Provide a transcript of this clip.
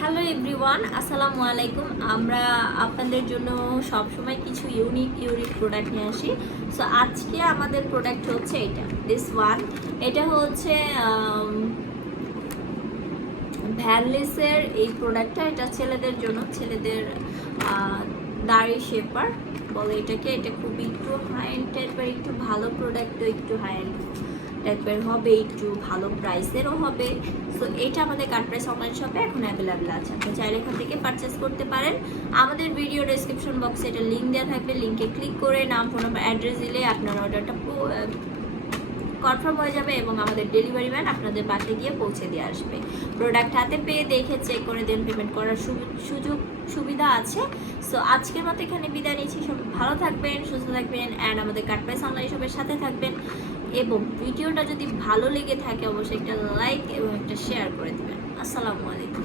Hello everyone, আসসালামু আলাইকুম। আমরা আপনাদের জন্য সবসময় কিছু ইউনিক প্রোডাক্ট নিয়ে আসি। সো আজকে আমাদের প্রোডাক্ট হচ্ছে দিস ওয়ান। এটা হচ্ছে ভ্যানলেসের এই প্রোডাক্টটা। এটা ছেলেদের জন্য, ছেলেদের দাড়ি শেপার বলে এটাকে। এটা খুব একটু হাই এন্ড টাইপের, একটু ভালো প্রোডাক্ট, একটু হাই এন্ড টাইপের হবে, একটু ভালো প্রাইসেরও হবে। সো এটা আমাদের কাট প্রাইস অনলাইন শপে এখন অ্যাভেলেবেল আছে। আপনি চাইলে এখান থেকে পারচেস করতে পারেন। আমাদের ভিডিও ডেসক্রিপশন বক্সে এটা লিঙ্ক দেওয়া থাকবে। লিঙ্কে ক্লিক করে নাম, ফোন নাম্বার, অ্যাড্রেস দিলে আপনার অর্ডারটা কনফার্ম হয়ে যাবে এবং আমাদের ডেলিভারি ম্যান আপনাদের বাসায় গিয়ে পৌঁছে দিয়ে আসবে। প্রোডাক্ট হাতে পেয়ে দেখে চেক করে দেন, পেমেন্ট করার সুবিধা আছে। সো আজকের মতো এখানে বিদায় নিচ্ছি। সবাই ভালো থাকবেন, সুস্থ থাকবেন অ্যান্ড আমাদের কাট প্রাইস অনলাইন শপের সাথে থাকবেন। এবং ভিডিওটা যদি ভালো লেগে থাকে অবশ্যই একটা লাইক এবং একটা শেয়ার করে দেবেন। আসসালামু আলাইকুম।